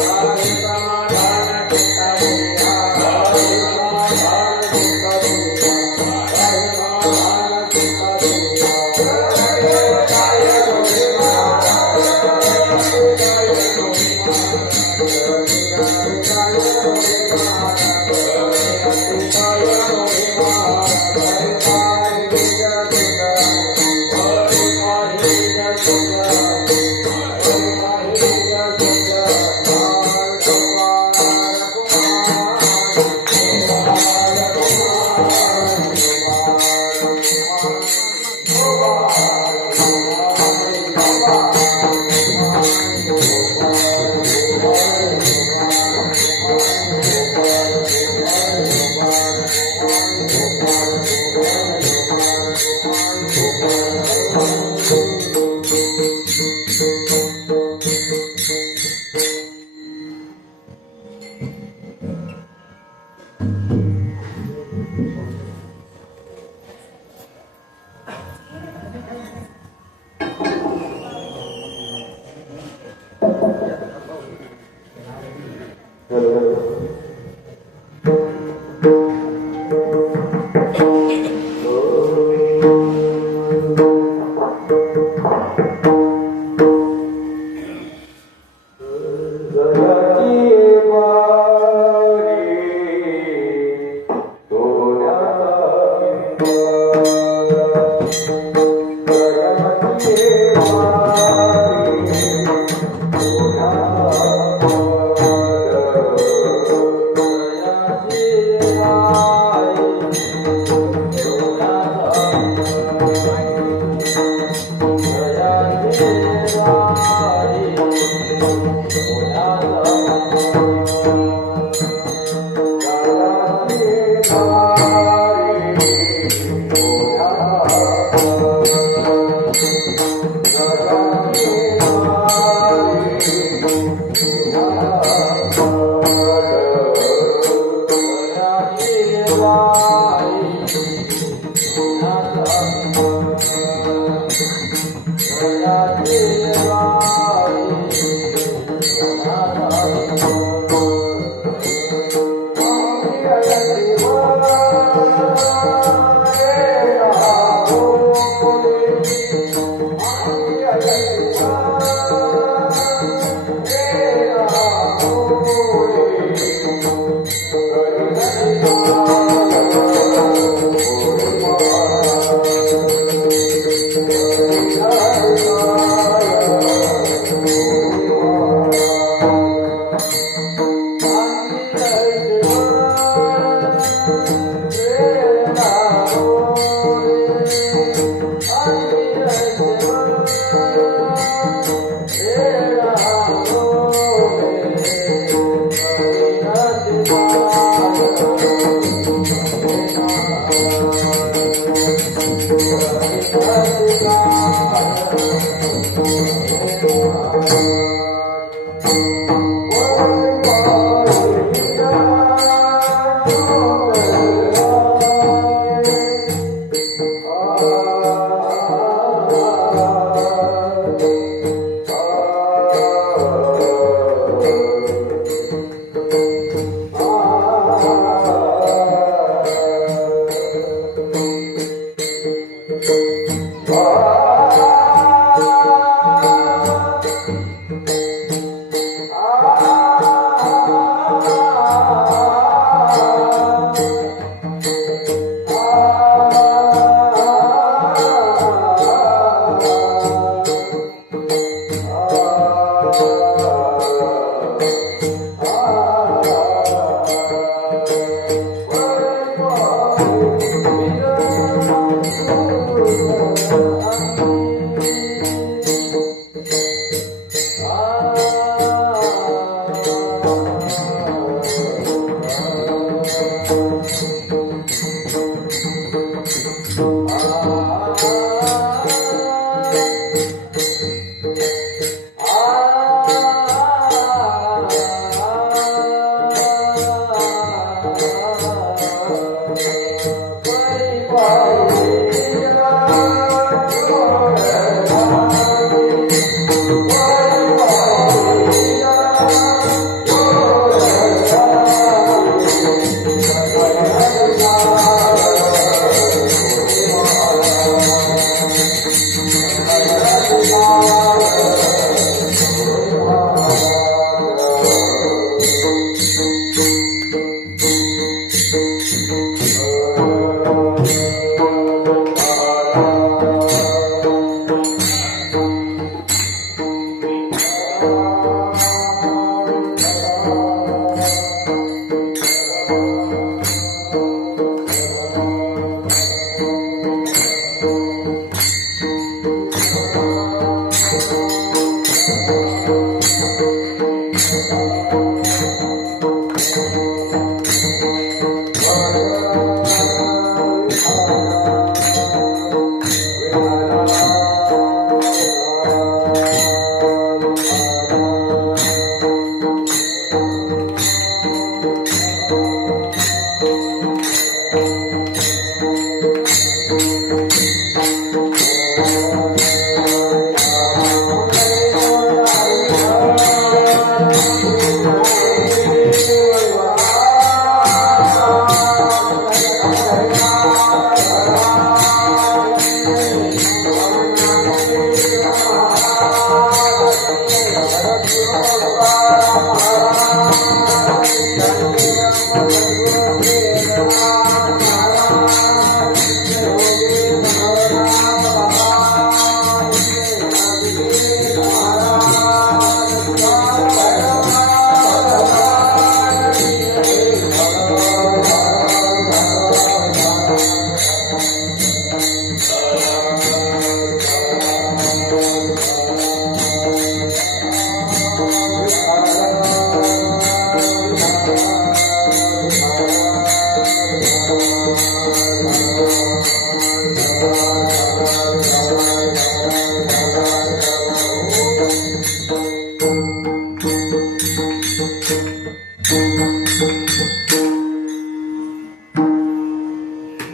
Oh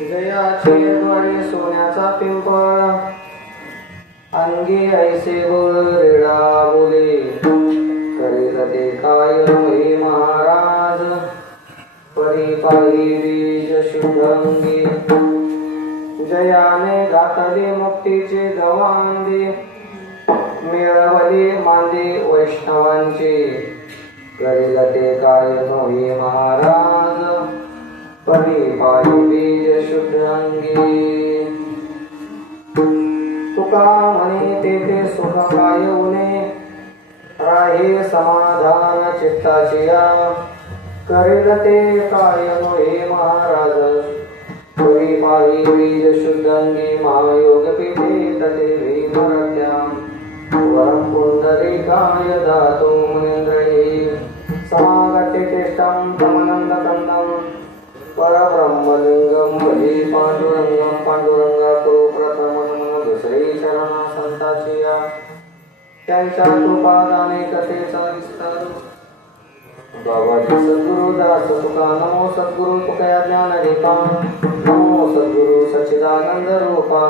जयाचे द्वारी सोन्याचा पिंपळ, अंगी ऐसे बोल रेडा बोले, करील ते काय हे महाराज, परी पाही बीज शुभंगी. जयाने घातले मुक्तीचे गवांदे, मिळवले मांदे वैष्णवांचे, करील ते काय हे महाराज, परी पाही बीज शुभंगी. तुका म्हणे तेथे सुख काय उणे, राहे समाधान चित्ताचे या, करेल ते काय हे महाराज, परी पाही बीज शुद्धंगी. महायोग पीठे तते भीमरत्याम, वरं पुंडरीकाय दातो मुनींद्रये, समागते तेष्टं तमनंदकंदं, परब्रह्मलिंगं भजे पांडुरंगं. पांडुरंगा तो प्रथम नमो दुसरे चरणा संताची या, त्यांच्या कृपादाने कथेचा विस्तार. बाबाजी सद्गुरु दास तुका नमो, सद्गुरु तुकया ज्ञानदीपा, नमो सद्गुरु सच्चिदानंद रूपा,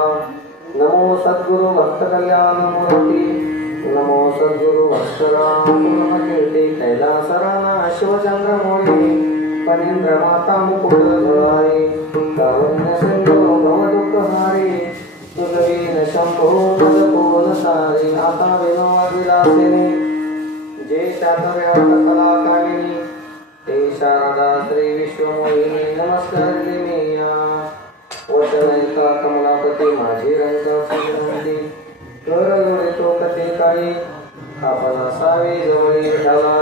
नमो सद्गुरु भक्त कल्याण मूर्ती, नमो सद्गुरु भक्तराम पूर्णकीर्ती. कैलासराना शिवचंद्र मोळी, फणींद्र माता मुकुट धुळारी, कारुण्य सिंधू भवदुःखहारी, तुझवीन शंभो मद कोन सारी. आता विनोद विलासिनी, जे चातुर्य कला कामिनी, ते शारदा श्री विश्वमोहिनी. नमस्कार देमिया वचनैका कमलापती, माझी रंगाची नंदी, कर जोडे तो कथे काही, आपण असावे जवळी ढाला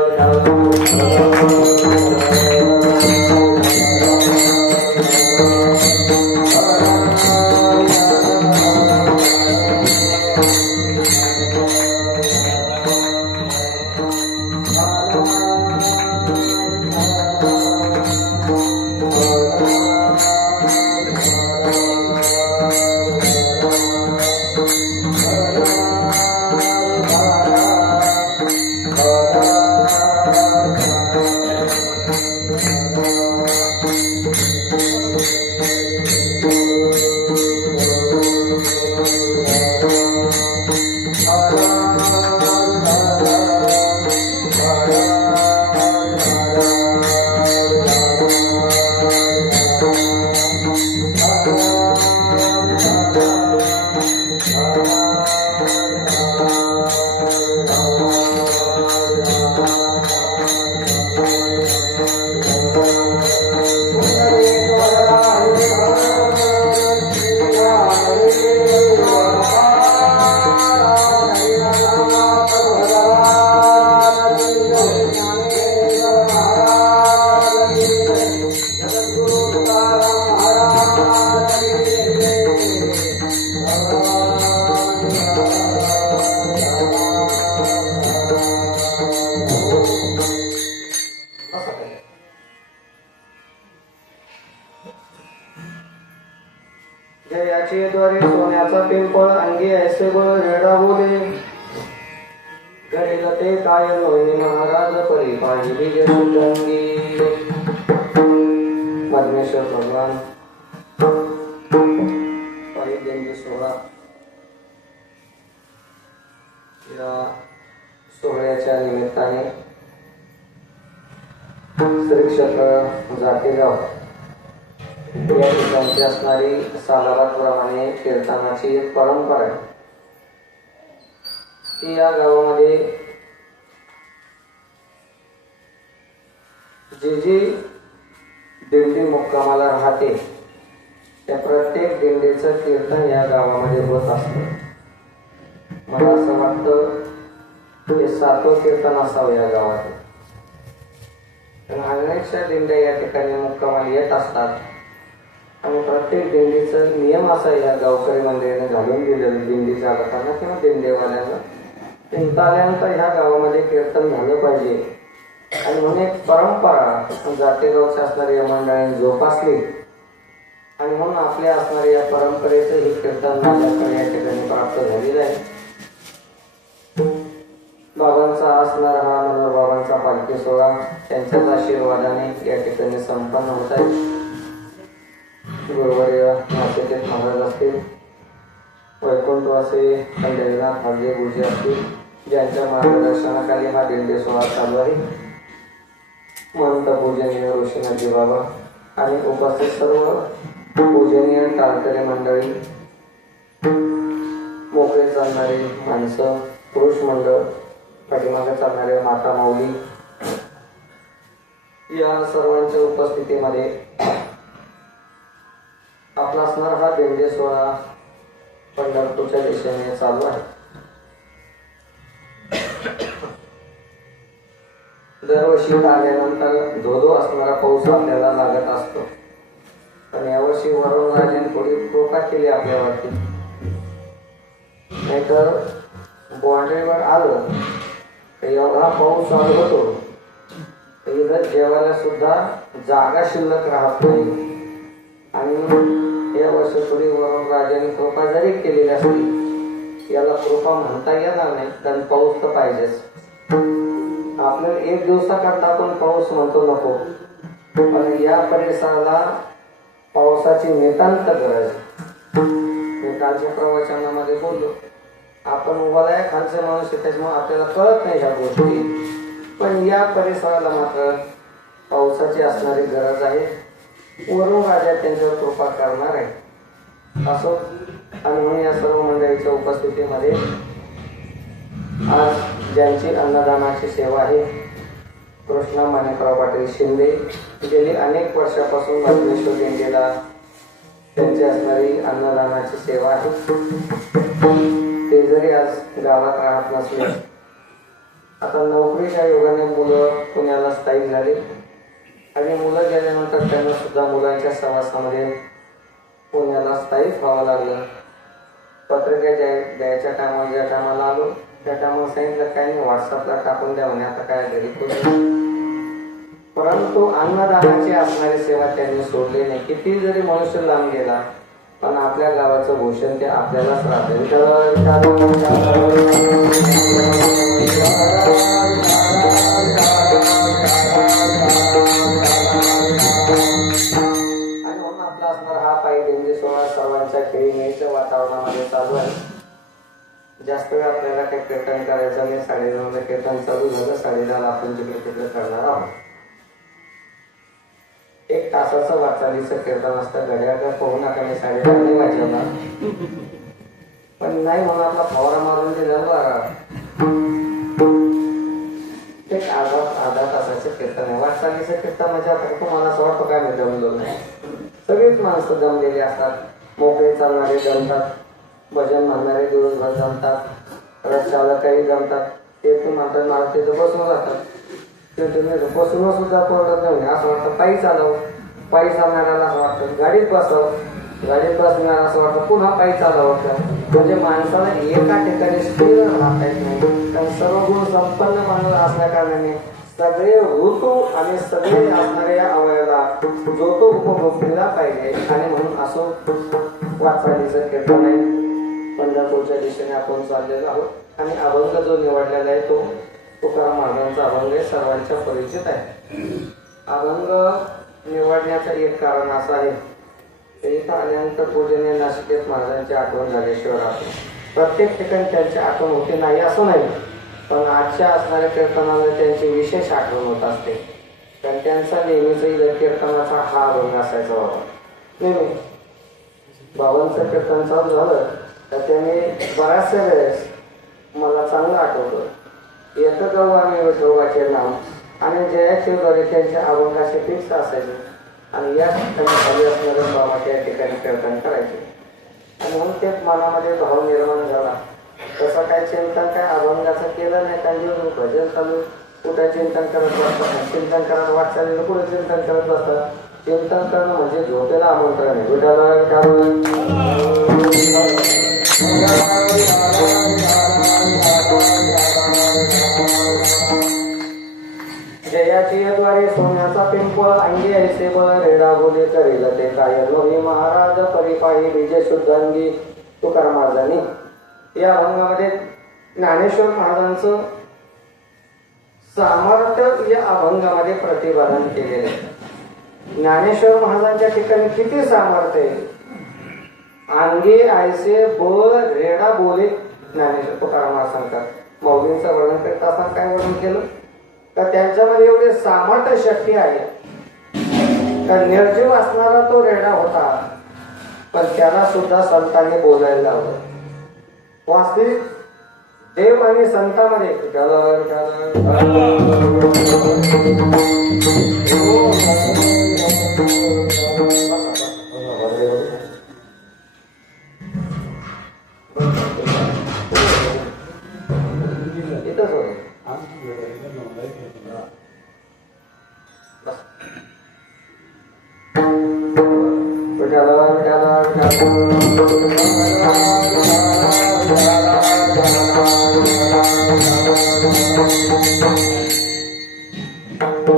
जयाचे द्वारे सोन्याचा पिंपळ, अंगी ऐसे बळ रेडा बोले, करेल ते काय नोही महाराज, परी पाही बीज शुद्धंगी. परमेश्वर भगवान पायी देंगी सोहळा, या सोहळ्याच्या निमित्ताने श्री क्षेत्र जातेगाव या ठिकाणची असणारी सालाबादप्रमाणे कीर्तनाची एक परंपरा आहे. ती या गावामध्ये जी जी दिंडी मुक्कामाला राहते त्या प्रत्येक दिंडीचं कीर्तन या गावामध्ये होत असतं. मला असं वाटतं हे 7वं कीर्तन असावं या गावात. अनेकशा दिंड्या या ठिकाणी मुक्कामाला येत असतात आणि प्रत्येक दिंडीचा नियम असा या गावकरी मंडळीने घालून दिलेलं, दिंडी चालकांना किंवा दिंडेवाल्यांना, इथं आल्यानंतर ह्या गावामध्ये कीर्तन झालं पाहिजे. आणि म्हणून एक परंपरा जातेगावची असणारी या मंडळाने जोपासली आणि म्हणून आपल्या असणाऱ्या या परंपरेचं हे कीर्तन माझ्याकडे या ठिकाणी प्राप्त झालेलं आहे. बाबांचा असणारा हा मनोहर बाबांचा पालखी सोहळा त्यांच्याच आशीर्वादाने या ठिकाणी संपन्न होत आहे. गुरुवर्य नाशिक महाराज असतील, वैकुंठवासी पंढरीनाथ हरजे गुरुजी असतील, ज्यांच्या मार्गदर्शनाखाली हा दिंडी सोहळा चालू आहे. महंत पूजनीय ऋषीनाथजी बाबा आणि उपस्थित सर्व पूजनीय टाळकरी मंडळी, मोकळे चालणारे माणसं, पुरुष मंडळ, पाठीमागे चालणारे माता माऊली, या सर्वांच्या उपस्थितीमध्ये आपला असणारा हा दिंडी सोहळा पंढरपूरच्या दिशेने चालू आहे. दरवर्षी आल्यानंतर धोधो असणारा पाऊस आपल्याला लागत असतो, पण यावर्षी वरुणराजाने थोडी कृपा केली आपल्यावरती. नाहीतर बाँड्रीवर आलं तर एवढा पाऊस चालू होतो, इथं जेवायला सुद्धा जागा शिल्लक राहत नाही. आणि या वर्षी थोडी वरुणराजाने कृपा जरी केलेली असली, याला कृपा म्हणता येणार नाही, कारण पाऊस तर पाहिजेच. आपल्याला एक दिवसाकरता आपण पाऊस म्हणतो नको, पण या परिसराला पावसाची नितांत गरज. मी कालच्या प्रवचनामध्ये बोललो, आपण वलया खालचे माणूस त्याच्यामुळे आपल्याला कळत नाही ह्या गोष्टी, पण या परिसराला मात्र पावसाची असणारी गरज आहे. वरुण राजा त्यांच्यावर कृपा करणार आहे असो. आणि म्हणून या सर्व मंडळीच्या उपस्थितीमध्ये आज ज्यांची अन्नदानाची सेवा आहे, कृष्णा माणिकराव पाटील शिंदे, गेली अनेक वर्षापासून बसवेश्वर दिंडीला त्यांची असणारी अन्नदानाची सेवा आहे. ते जरी आज गावात राहत नसले, आता नोकरीच्या योगाने मुलं पुण्याला स्थायिक झाले आणि मुलं गेल्यानंतर त्यांना सुद्धा मुलांच्या सहवासामध्ये पुण्याला स्थायिक व्हावं लागलं. पत्रिका द्यायच्या टायमाला ज्या टायमाला आलो त्या टायमाला सांगितलं काय नाही, व्हॉट्सअपला टाकून द्या म्हणे, आता काय घरी करू. परंतु अन्नदानाची असणारी सेवा त्यांनी सोडली नाही. किती जरी मनुष्य लांब गेला, पण आपल्या गावाचं भूषण ते आपल्यालाच राहते. आणि म्हणून आपला असणारा हा पायी दिंडी सोहळा सर्वांच्या खेळीमेळीच्या वातावरणामध्ये चालू आहे. जास्त वेळ आपल्याला काही कीर्तन करायचं नाही. 9:30 कीर्तन चालू झालं, 10:30 आपण जिकडे तिकडे करणार आहोत. 1 तासाचं वाचालीचं कीर्तन असतं. घड्याळ पाहू नका, मी 10:30 वाजवणार, पण नाही म्हणून आपला फवारा मारून दिला बघा. एक अर्धा तासाचं कीर्तन आहे. वाचालीचं कीर्तन म्हणजे आता तुम्हाला असं वाटतं काय मी दमलो नाही. सगळीच माणसं दमलेली असतात. मोकळे चालणारे जमतात, भजन म्हणणारे दिवसभर जमतात, रथ चालकही जमतात. ते तुम्ही म्हणतात मला तिथं बसून जातात, ते तुम्ही बसून सुद्धा पडत नाही. असं वाटतं पायी चालव, पायी चालणाऱ्याला असं वाटतं गाडीत बसव, गाडीत बसणारा असं वाटतं पुन्हा पायी चालवतं. म्हणजे माणसाला एका ठिकाणी स्थिर राहता येत नाही. कारण सर्व गुण संपन्न माणूस असल्या कारणाने सगळे ऋतू आणि सगळे असणारे या अवयवाला जो तो उपभोग केला पाहिजे. आणि म्हणून असो वाचालीचं कीर्तन आहे. पंढरपूरच्या दिशेने आपण चाललेलो आहोत आणि अभंग जो निवडलेला आहे तो तुकाराम महाराजांचा अभंग आहे, सर्वांच्या परिचित आहे. अभंग निवडण्याचं एक कारण असं आहे, इथं आल्यानंतर पूजनीय नाशिक महाराजांची आठवण झाल्याशिवाय राहतो. प्रत्येक ठिकाणी त्यांची आठवण होते नाही असं नाही, पण आजच्या असणाऱ्या कीर्तनामध्ये त्यांची विशेष आठवण होत असते. कारण त्यांचा नेहमीच कीर्तनाचा हा अभंग असायचा बाबा. नेहमी बाबांचं कीर्तन चालू झालं तर त्यांनी बऱ्याचशा वेळेस मला चांगलं आठवतं, येतं गाव आम्ही विठोबाचे नाव आणि जयाचे द्वारे त्यांच्या अभंगाचे फिक्स असायचे आणि या ठिकाणी खाली असणारे बाबा त्या ठिकाणी कीर्तन करायचे. आणि म्हणून ते मनामध्ये भाव निर्माण झाला. तसं काय चिंतन काय अभंगाचं केलं नाही. त्यांनी भजन चालू कुठे चिंतन करत बसतात, चिंतन करत वाटचालीनं पुढे चिंतन करत बसतात. चिंतन करणं म्हणजे झोपेला आमंत्रण आहे. जयाची द्वारे सोन्याचा पिंपळ अंगी ऐसे बळ रेडा बोले करील ते काय लोही महाराज परिपाही विजय शुद्धांगी तुकाराम महाराजांनी या अभंगामध्ये ज्ञानेश्वर महाराजांचं सामर्थ्य या अभंगामध्ये प्रतिपादन केलेले आहे. ज्ञानेश्वर महाराजांच्या ठिकाणी किती सामर्थ्य आहे. अंगी ऐसे बळ रेडा बोले ज्ञानेश्वर तुकाराम महाराज सांगतात. मौलींचं वर्णन करत असताना काय वर्णन केलं का त्यांच्यामध्ये एवढे सामर्थ्य शक्ती आहे का निर्जीव असणारा तो रेडा होता पण त्याला सुद्धा संतांनी बोलायला लावलं. वास्तविक देव आणि संतांमध्ये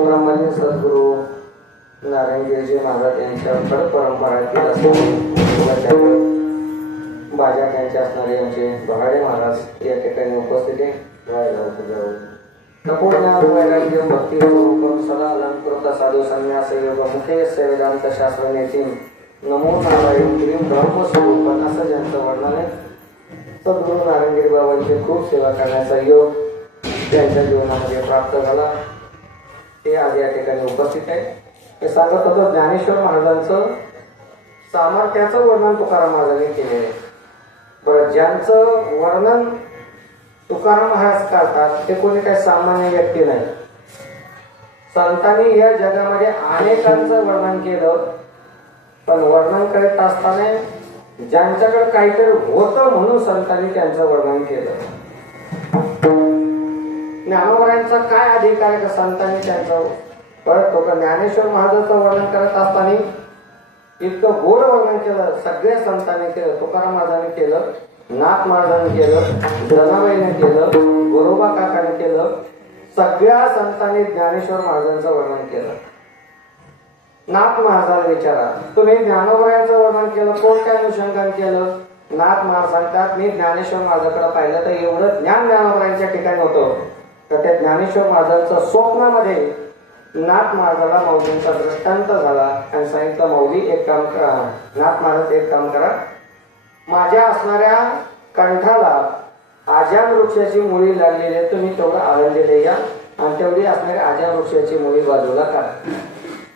ब्रह्मलीन सद्गुरु नारायणगिरीजी महाराज यांच्याकडे परंपरातील असणारे बाजा त्यांचे असणारे आमचे बहाडे महाराज या ठिकाणी उपस्थित आहे. वैराग्य भक्ती सदा अलंकृत साधू संन्यास योग मुखे वेदांत शास्त्र नेती नमो नारायण क्रीम ब्रह्मस्वरूप असं ज्यांचं वर्णन आहे. सद्गुरु नारायणगिरी बाबांची खूप सेवा करण्याचा योग त्यांच्या जीवनामध्ये प्राप्त झाला. ते आज या ठिकाणी उपस्थित आहे. हे सांगत होतं ज्ञानेश्वर महाराजांचं सामर्थ्याचं वर्णन तुकाराम महाराजांनी केलेलं आहे. बरं, ज्यांचं वर्णन तुकाराम महाराज करतात ते कोणी काही सामान्य व्यक्ती नाही. संतांनी या जगामध्ये अनेकांचं वर्णन केलं पण वर्णन करत असताना ज्यांच्याकडे काहीतरी होतं म्हणून संतांनी त्यांचं वर्णन केलं. ज्ञानोबरांचा काय अधिकार आहे का संतांनी त्यांचं परत होतं. ज्ञानेश्वर महाराजांचं वर्णन करत असताना इतकं गोड वर्णन केलं सगळ्या संतांनी केलं. तुकाराम महाराजांनी केलं, नाथ महाराजांनी केलं, जनाबाईने केलं, गोरोबा काकाने केलं. सगळ्या संतांनी ज्ञानेश्वर महाराजांचं वर्णन केलं. नाथ महाराजांना विचारा तुम्ही ज्ञानोबरायांचं वर्णन केलं कोणत्या अनुषंगाने केलं. नाथ महाराज सांगतात मी ज्ञानेश्वर महाराजांकडे पाहिलं तर एवढं ज्ञान ज्ञानोबरायांच्या ठिकाणी होतं तर त्या ज्ञानेश्वर महाराजांचं स्वप्नामध्ये नाथ महाराजाला मौलींचा दृष्टांत झाला आणि सांगितलं मौली एक काम करा. नाथ महाराज एक काम करा, माझ्या असणाऱ्या कंठाला आजान वृक्षाची मुळी लागलेली आहे तुम्ही तेवढं आळंदीला या आणि तेवढी असणाऱ्या आजान वृक्षाची मुळी बाजूला काढा.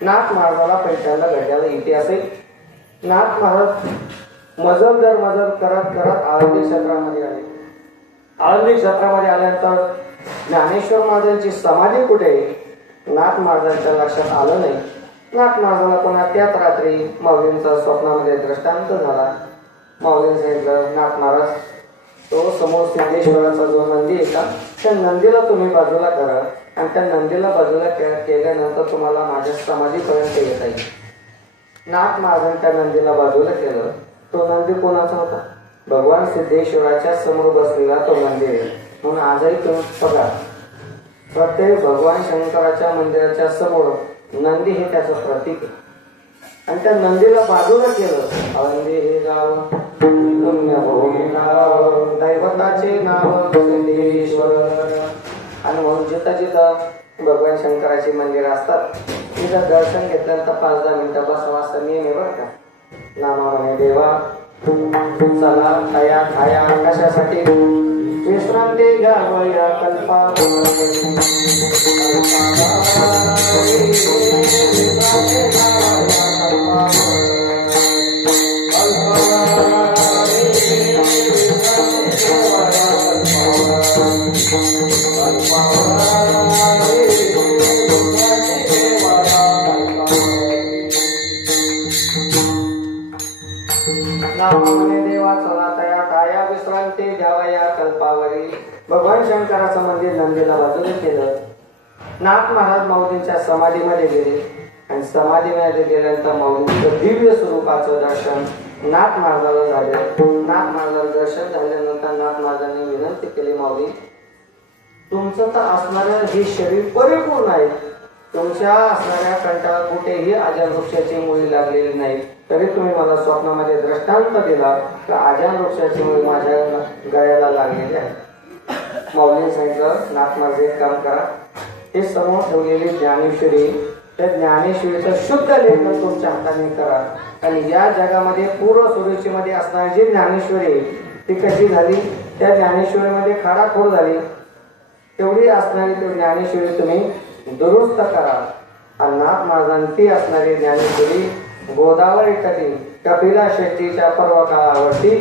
नाथ महाराजाला पैठणला घडल्याला इतिहास आहे. नाथ महाराज मजल दर मजल करत करत आळंदी क्षेत्रामध्ये आले. आळंदी क्षेत्रामध्ये आल्यानंतर ज्ञानेश्वर महाराजांची समाधी कुठे नाथ महाराजांच्या लक्षात आलं नाही. नाथ महाराजाला पुन्हा त्याच रात्री माऊलींचा स्वप्नामध्ये दृष्टांत झाला. माऊलींनी सांगितलं नाथ महाराज तो समोर सिद्धेश्वराचा जो नंदी आहे का त्या नंदीला तुम्ही बाजूला करा आणि त्या नंदीला बाजूला केल्यानंतर तुम्हाला माझ्या समाधीपर्यंत येता येईल. नाथ महाराजांनी त्या नंदीला बाजूला केलं. तो नंदी कोणाचा होता? भगवान सिद्धेश्वराच्या समोर बसलेला तो नंदी आहे. म्हणून आजही तुम्ही बघा प्रत्येक भगवान शंकराच्या मंदिराच्या समोर नंदी हे त्याचं प्रतीक आहे. आणि त्या नंदीला बाजूला केलं. आळंदी हे गाव पुण्यभूमी नाव दैवताचे नाव सिद्धेश्वर. आणि म्हणून जिथं जिथं भगवान शंकराची मंदिर असतात तिथं दर्शन घेतल्यानंतर 5-10 मिनिटं बसावं असं नियम आहे बरं का. नामा म्हणे देवा चला खाया खाया कशासाठी विश्रांती घ्यावया कल्पा देवा चला तया काया विश्रांती द्यावया कल्पावरी. भगवान शंकराचं मंदिर नंदीला बाजूला केलं. नाथ महाराज माऊलींच्या समाधीमध्ये गेले आणि समाधीमध्ये गेल्यानंतर माऊलींचं दिव्य स्वरूपाचं दर्शन नाथ महाराजाला झालं. नाथ महाराजाला दर्शन झाल्यानंतर नाथ महाराजांनी विनंती केली माऊली तुमचं तर असणारं हे शरीर परिपूर्ण आहे. तुमच्या असणाऱ्या कंठाला कुठेही आजान वृक्षाची मुळी लागलेली नाही तरी तुम्ही मला स्वप्नामध्ये दृष्टांत दिला तर आजान वृक्षाची मुळी माझ्या गळ्याला लागलेली आहे. माऊलीने सांगितलं नाथ महाराज एक काम करा हे समोर ठेवलेली ज्ञानेश्वरी, त्या ज्ञानेश्वरीचं शुद्ध लेखन तुमच्या हाताने करा. आणि या जगामध्ये पूर्व सुरुचीमध्ये असणारी जी ज्ञानेश्वरी ती कशी झाली, त्या ज्ञानेश्वरीमध्ये खाडाखोड झाली, तेवढी असणारी ती ज्ञानेश्वरी तुम्ही दुरुस्त करा. आणि नाथ महाराजांची असणारी ज्ञानेश्वरी गोदावरी तटी कपिला षष्टीच्या पर्व काळावरती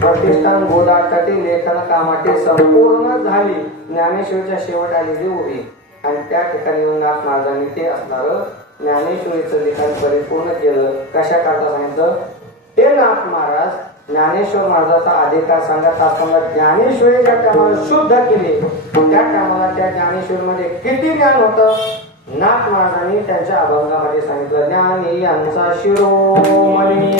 प्रतिष्ठान गोदावरी लेखन कामाची संपूर्ण झाली. ज्ञानेश्वरीच्या शेवट आलेली उभी आणि त्या ठिकाणी नाथ महाराजांनी ते असणारं ज्ञानेश्वरीचं लिखाण परिपूर्ण केलं. कशा करता सांगितलं, ते नाथ महाराज ज्ञानेश्वर महाराजाचा अधिकार सांगत असताना ज्ञानेश्वरी ज्या टायमाला शुद्ध केली त्या टायमाला त्या ज्ञानेश्वरीमध्ये किती ज्ञान होतं, नाथ महाराजांनी त्यांच्या अभंगामध्ये सांगितलं. ज्ञानी यांचा शिरोमणी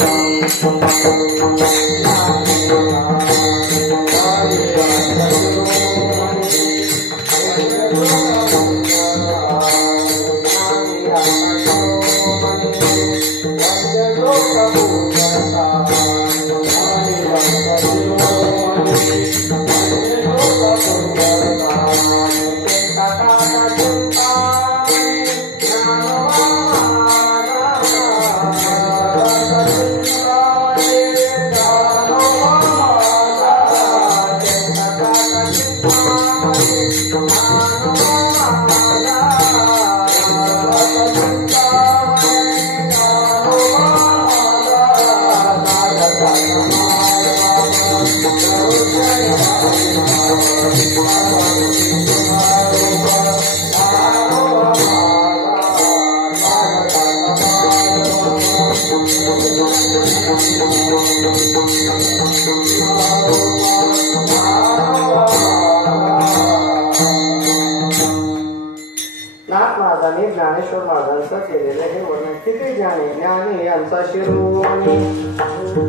ज्ञानेश्वर महाराजांचं केलेलं हे वर्णन किती ज्ञानी. ज्ञानी यांचा शिरोमणी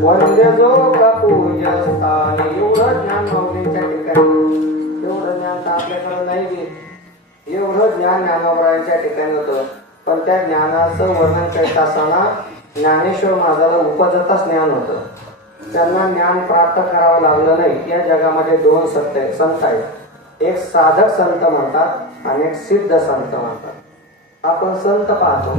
वंद्य जो का पूजस्थानी. एवढं ज्ञान माऊलींच्या ठिकाणी, एवढं ज्ञान तर आपल्याकडे नाही घेत, एवढं ज्ञान ज्ञानोबरायांच्या ठिकाणी होतं. पण त्या ज्ञानाचं वर्णन करत असताना ज्ञानेश्वर महाराजाला उपजतच ज्ञान होतं. त्यांना ज्ञान प्राप्त करावं लागलं नाही. या जगामध्ये दोन संत आहेत, एक साधक संत म्हणतात आणि एक सिद्ध संत म्हणतात. आपण संत पाहतो,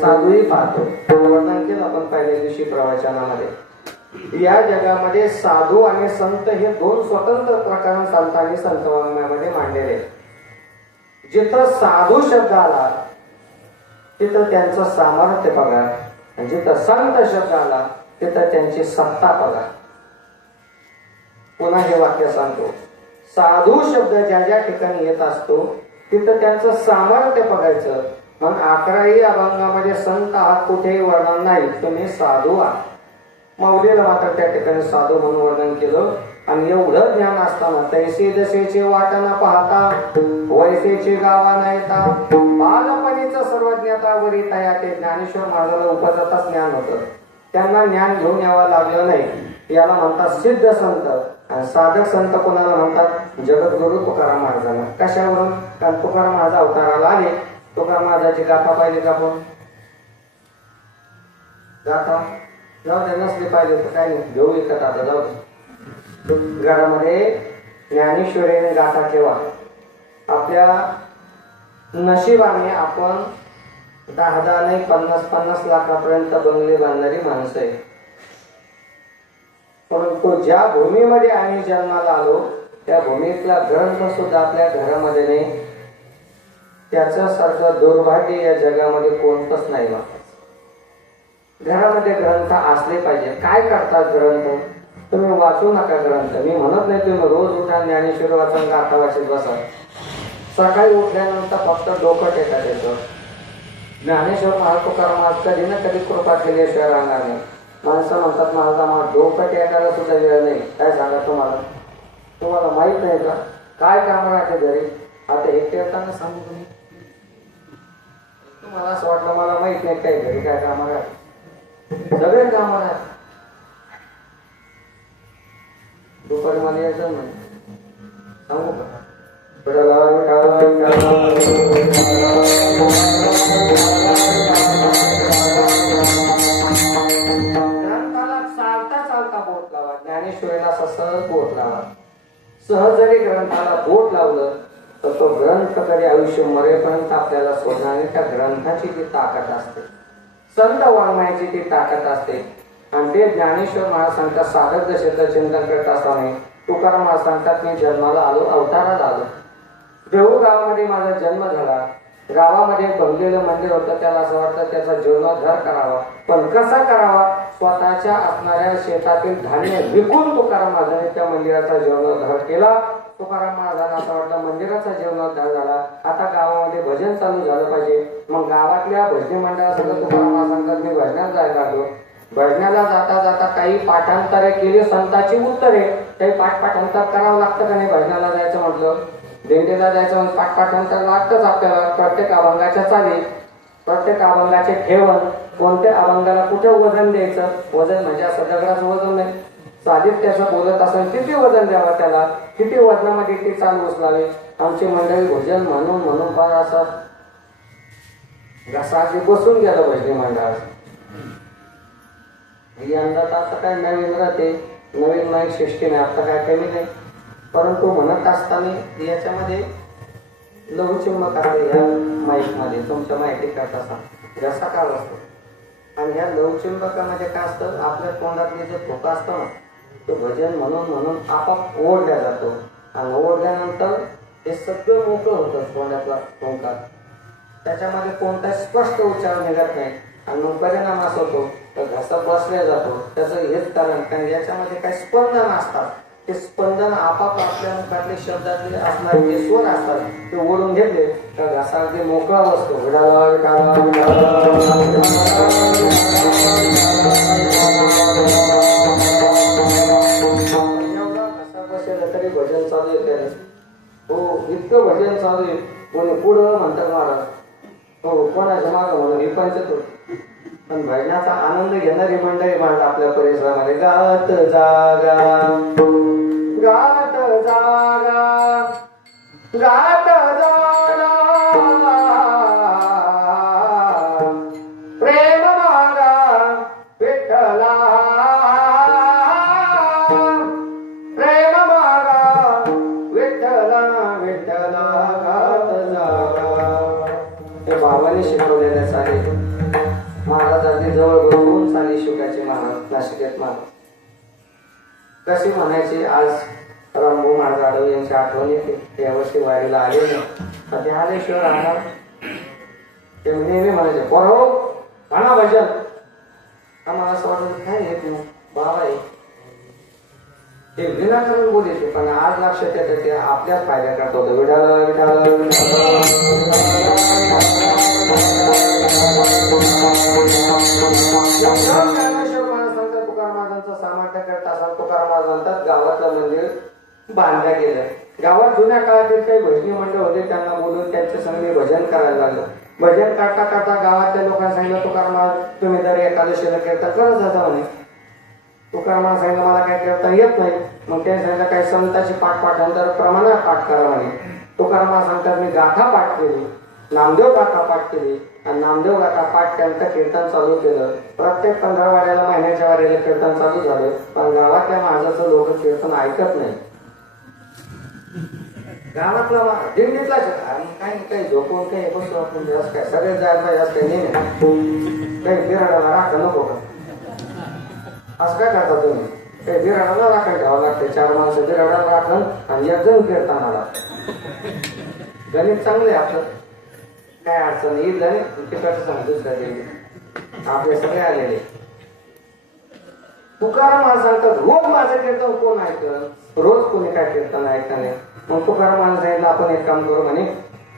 साधूही पाहतो, वर्णन केलं आपण पहिल्या दिवशी प्रवचनामध्ये. या जगामध्ये साधू आणि संत हे दोन स्वतंत्र प्रकार संतांनी संतवाङ्मयामध्ये मांडलेले. जिथं साधू शब्द आला तिथं त्यांचं सामर्थ्य बघा, आणि जिथं संत शब्द आला तिथं त्यांची सत्ता बघा. पुन्हा हे वाक्य सांगतो, साधू शब्द ज्या ज्या ठिकाणी येत असतो तिथं त्यांचं सामर्थ्य बघायचं. मग 11ही अभंगामध्ये संत आहात कुठेही वर्णन नाही, तुम्ही साधू आहात. माऊलीला मात्र त्या ठिकाणी साधू म्हणून वर्णन केलं. आणि एवढं ज्ञान असताना तैसे जसेचे वाटना पाहता वैसेचे गावा नाहीता बालपणीचं सर्वज्ञता वरी तया. ते ज्ञानेश्वर महाराजाला उपजतच ज्ञान होतं, त्यांना ज्ञान घेऊन यावं लागलं नाही. याला म्हणतात सिद्ध संत. आणि साधक संत कोणाला म्हणतात, जगद्गुरु तुकाराम महाराजांना. कशावरून, कारण तुकाराम महाराज अवताराला आले. तुकाराम महाराजाची गाथा पाहिली का आपण, गाथा जाऊ दे, नसली पाहिजे तर काही नाही, घेऊ विकत आता, जाऊ दे. घरामध्ये ज्ञानेश्वरीने गाथा ठेवा. आपल्या नशिबाने आपण 10 नाही 50 लाखापर्यंत बंगले बांधणारी माणसं आहे. परंतु ज्या भूमीमध्ये आम्ही जन्माला आलो त्या भूमीतला ग्रंथ सुद्धा आपल्या घरामध्ये नाही. त्याच्यासारखं दुर्भाग्य या जगामध्ये कोणतंच नाही. घरामध्ये ग्रंथ असले पाहिजे. काय करतात ग्रंथ, तुम्ही वाचू नका ग्रंथ. मी म्हणत नाही तुम्ही रोज उठा ज्ञानेश्वरी वाचून गाथा वाचत बसा. सकाळी उठल्यानंतर फक्त डोकं टेका येतं. ज्ञानेश्वर महाराज तुकाराम महाराज कधी ना कधी कृपा केल्याशिवाय राहणार नाही. माणसं म्हणतात महाराज आम्हाला डोकं टेकायला सुद्धा वेळ नाही. काय सांगा तुम्हाला माहित नाही का काय काम राहते घरी. आता एकटे येताना सांगू तुम्ही, तुम्हाला असं वाटलं मला माहित नाही काय घरी काय काम राहते. सगळे काम राहते. दुपारी मला यायचं नाही, सांगू का. ज्ञानेश्वरीला सहज बोट लावा. सहज जरी ग्रंथाला बोट लावलं तर तो ग्रंथ कधी आयुष्य मरेपर्यंत आपल्याला सोडणार नाही. त्या ग्रंथाची ती ताकद असते, संत वाङ्मयाची ती ताकद असते. आणि ते ज्ञानेश्वर महाराज सांगतात, साधक दशेचं चिंतन करत असताना तुकाराम महाराज सांगतात, मी जन्माला आलो, अवताराला आलो. देहू गावामध्ये माझा जन्म झाला. गावामध्ये एक बनलेलं मंदिर होतं. त्याला असं वाटतं त्याचा जीर्णोद्धार करावा, पण कसा करावा? स्वतःच्या असणाऱ्या शेतातील धान्य विकून तुकाराम महाराजांनी त्या मंदिराचा जीर्णोद्धार केला. तुकाराम महाराजांना असं वाटलं मंदिराचा जीर्णोद्धार झाला, आता गावामध्ये भजन चालू झालं पाहिजे. मग गावातल्या भजनी मंडळासह तुकाराम महाराज सांगतात, मी भजनात जायला लागलो. भजनाला जाता जाता काही पाठांतरे केली, संतांची उत्तरे. काही पाठांतर करावं लागतं का नाही? भजनाला जायचं म्हटलं, दिंडीला जायचं म्हणजे पाठांतर लागतंच आपल्याला. प्रत्येक अभंगाच्या चाली, प्रत्येक अभंगाचे ठेवण, कोणत्या अभंगाला कुठे वजन द्यायचं. वजन म्हणजे असं दगडाचं वजन नाही, साधित त्याचं बोलत असेल किती वजन द्यावं त्याला, किती वजनामध्ये ती चाल उचलावी. आमची मंडळी भजन म्हणून म्हणून फार असं घसाचे बसून गेलं भजनी मंडळ. यंदा तर आता काय नवीन राहते, नवीन माईक सिस्टीम आहे, आता काय कमी नाही. परंतु म्हणत असताना याच्यामध्ये लघुचुंबक आहे. या माईकमध्ये तुमच्या माहिती करता सांग घसा काय असतो. आणि ह्या लघुचुंबकामध्ये काय असतं, आपल्या तोंडातले जे ठोका असतो ना, तो भजन म्हणून म्हणून आपाप ओढल्या जातो. आणि ओढल्यानंतर हे सगळं मोकळं होतं तोंडातला ओंकार. त्याच्यामध्ये कोणताही स्पष्ट उच्चार निघत नाही. आणि मग परिणाम असा होतो तर घसा बसल्या जातो. त्याचं हेच कारण याच्यामध्ये काही स्पंदन असतात. ते स्पंदन आपाप आपल्या मुखातले शब्दातले असणारे जे स्वर असतात ते ओढून घेतले तर घसा अगदी मोकळा बसतो. घसा बसला तरी भजन चालू आहे त्याने. हो, इतकं भजन चालू आहे. कोणी पुढं म्हणतात महाराज, हो कोणाच्या मागं म्हणून ही पंचतुर. पण भजनाचा आनंद घेणारी मंडळी महाराज आपल्या परिसरामध्ये गात जागा, गात जागा, गात जागा, प्रेम मागा विठ्ठला, प्रेम मागा विठ्ठला, विठ्ठला गात जागा. हे बाबांनी शिकवलेलेच आहे. महाराजांनी जवळ बसून चाली शिकायचे महाराज, नाशिकेत महाराज कशी म्हणायची. आज रामभाऊ महाराज आडव यांची आठवण येते. ते यावर्षी वारीला आले नाही, तर ते आल्याशिवाय राहणार. ते नेहमी म्हणायचे, बरो म्हणा भजन. आम्हाला असं वाटत काय येत नाही, बाबा आहे ते विनाकारण बोलायचे. पण आज लक्षात येतं ते आपल्याच फायद्या करत होतं. विठाला विठाला तुकाराम महाराजांचं सामर्थ्य करत असाल. तुकाराम महाराज म्हणतात गावातलं मंदिर बांधल्या गेलं. गावात जुन्या काळातील काही भजनी मंडळ होते, त्यांना बोलून त्यांच्या संग भजन करायला लागलं. भजन करता करता गावातल्या लोकांना सांगितलं, तुकाराम महाराज तुम्ही जर एकादशीला कीर्तन करत जाता म्हणे. तुकाराम महाराज सांगितलं मला काही कीर्तन येत नाही. मग त्यांनी सांगितलं काही संतांची पाठांतर प्रमाणात पाठ करा म्हणे. तुकाराम महाराज सांगतात मी गाथा पाठ केली, नामदेव गाथा पाठ केली. आणि नामदेव गाथा पाठ त्यांचं कीर्तन चालू केलं. प्रत्येक 15 वाड्याला, महिन्याच्या वाड्याला कीर्तन चालू झालं. पण गावातल्या महाराजाचं लोक कीर्तन ऐकत नाही. गावातला दिंडीतलाच काही काही झोपून काही बसू आपण जास्त काय सगळे जायला पाहिजे असं काही नाही. काही बिराडाला राखा नको का, असं काय करता तुम्ही? काही बिराडाला राखण ठेवावं लागते. 4 माणसं बिराडाला राखण आणि 1 जण कीर्तनाला. गणित चांगले आपलं, काय अडचण येईल आणि तिकडचं सांग दुसऱ्या देवी आपले सगळे आलेले. तुकाराम महाराज सांगतात रोज माझं कीर्तन कोण ऐकलं, रोज कोणी काय कीर्तन ऐकलं नाही. मग तुकाराम महाराज सांगितलं आपण एक काम करू म्हणे,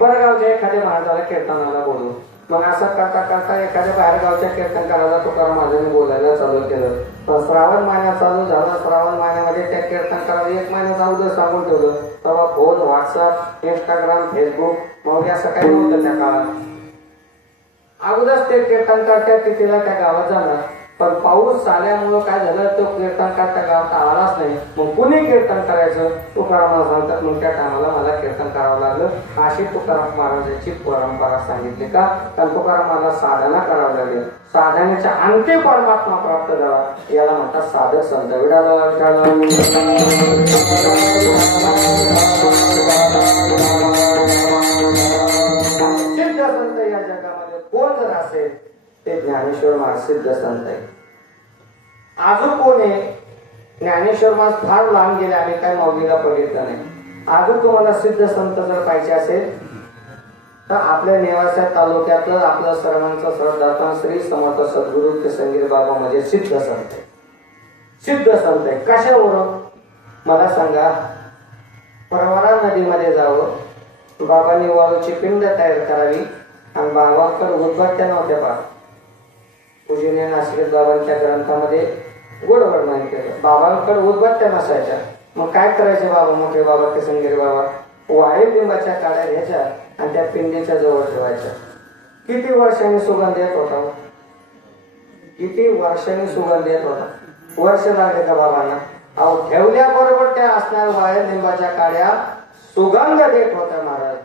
परगावच्या एखाद्या महाराजाला कीर्तनाला बोलू. मग असं करता करता एखाद्या बाहेरगावच्या कीर्तनकाराला तुकाराम महाराजांनी बोलायला चालू केलं. पण श्रावण महिना चालू झाला. श्रावण महिन्यामध्ये त्या कीर्तनकाराला 1 महिन्याचा अगोदर सांगून ठेवलं. तेव्हा फोन, व्हॉट्सअप, इंस्टाग्राम, फेसबुक मग असं काही नव्हतं त्या काळात. अगोदरच ते कीर्तनकार त्या तिथेला त्या गावात जाणार. पण पाऊस आल्यामुळं काय झालं, तो कीर्तनकार त्या गावात आलाच नाही. मग कुणी कीर्तन करायचं? तुकाराम महाराज सांगतात मग त्या टायमाला मला कीर्तन करावं लागलं. अशी तुकाराम महाराजांची परंपरा सांगितली का? कारण तुकाराम महाराज साधना करावं लागेल. साधनेच्या अंतिम परमात्मा प्राप्त झाला. याला म्हणतात साधक संत. विडाला सिद्ध संत या जगामध्ये कोण जर असेल ते ज्ञानेश्वर महाराज सिद्ध संत आहे. अजून कोण आहे? ज्ञानेश्वर महाराज फार लांब गेले, आम्ही काय माऊलीला बघितलं नाही. अजून तुम्हाला सिद्ध संत जर पाहिजे असेल तर आपल्या नेवासा तालुक्यातलं आपलं सर्वांचं सरदार श्री समर्थ सद्गुरु केसंगिरी बाबा म्हणजे सिद्ध संत आहे. सिद्ध संत आहे. कशावरून मला सांगा. परवरा नदीमध्ये जावं, बाबांनी वाळूची पिंड तयार करावी आणि बाबांकडे उदबत्त्या नव्हत्या पहा. पूजनीय नाशिक बाबांच्या ग्रंथामध्ये गोड वर्णन केलं. बाबांकडे उदबत्त्या नसायच्या. मग काय करायचे बाबा, मोठे बाबा केसंगिरी बाबा? वाळी लिंबाच्या काड्या घ्यायच्या आणि त्या पिंडीच्या जवळ ठेवायच्या. किती वर्षांनी सुगंध येत होता? किती वर्षांनी सुगंध येत होता? वर्ष लागले का बाबांना? अहो, ठेवल्याबरोबर त्या असणाऱ्या वाळी लिंबाच्या काड्या सुगंध देत होत्या महाराज.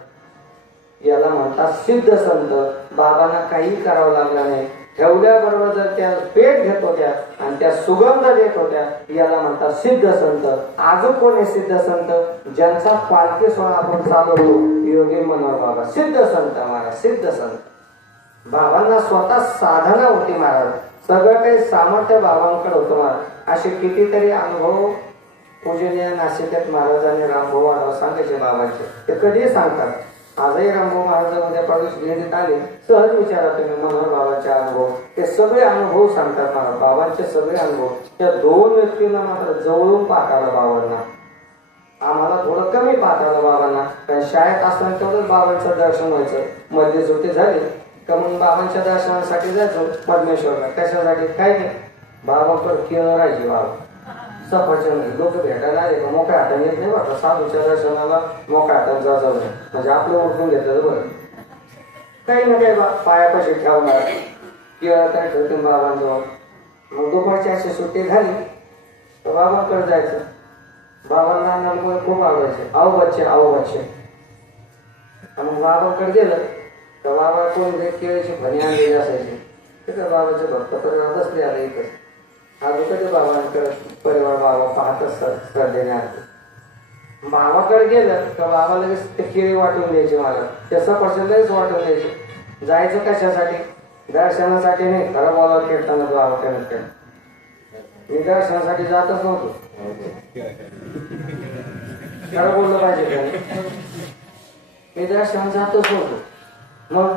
याला म्हणतात सिद्ध संत. बाबांना काही करावं लागलं नाही. ठेवल्याबरोबर जर त्या पेट घेत होत्या आणि त्या सुगंध देत होत्या, याला म्हणतात सिद्ध संत. अजून कोण आहे सिद्ध संत? ज्यांचा पालखी सोहळा आपण चालवतो, योगी मनोहर बाबा सिद्ध संत महाराज. सिद्ध संत. बाबांना स्वतः साधना होती महाराज. सगळं काही सामर्थ्य बाबांकडे होतं महाराज. असे कितीतरी अनुभव पूजनीय नाशिकात महाराजांनी रामभाऊ महाराज सांगायचे बाबांचे. ते कधीही सांगतात. आजही रामभाऊ महाराज उद्या पाऊस घेण्यात आले, सहज विचारा तुम्ही मनोहर बाबांचे अनुभव. ते सगळे अनुभव सांगतात महाराज. बाबांचे सगळे अनुभव. त्या दोन व्यक्तींना मात्र जवळून पाहत आलं बाबांना. आम्हाला थोडं कमी पाहत आलं बाबांना, कारण शाळेत असताना तेवढंच बाबांचं दर्शन व्हायचं. मध्ये सुट्टी झाली का मग बाबांच्या दर्शनासाठी जायचो पद्मेश्वरला. कशासाठी? काय नाही, बाबांकडे केळं राहायचे. बाबा सफरचंद लोक भेटायला आले का मोठ्या हाताने येत नाही बघा. साधूच्या दर्शनाला मोठ्या हाताने जायचं नाही, म्हणजे आपलं उठून घेतलं बरं. काही ना काही पायापाशी ठेवणार, केळं काय ठेवते बाबांजवळ. मग दुपारची अशी सुट्टी झाली तर बाबांकडे जायचं. बाबांना नलमुळे खूप आवडायचे. आओ बच्चे. मग बाबांकडे गेलं तर बाबा कोण केळीची फणी आणलेली असायची. तिथं बाबाचे भक्त परिवार बसले आले इकडे. अजून कधी बाबांकडे परिवार बाबा पाहतच श्रद्धेने आले. बाबाकडे गेलं तर बाबा लगेच ते केळी वाटून द्यायचे. मला ते सफरचंद लगेच वाटून द्यायचे. जायचं कशासाठी? दर्शनासाठी नाही. खरं बोलावं कीर्तनात बाबा कमीत कमी. मी दर्शनासाठी जातच नव्हतो. खरं बोललं पाहिजे. मी दर्शनात जातच नव्हतो. मग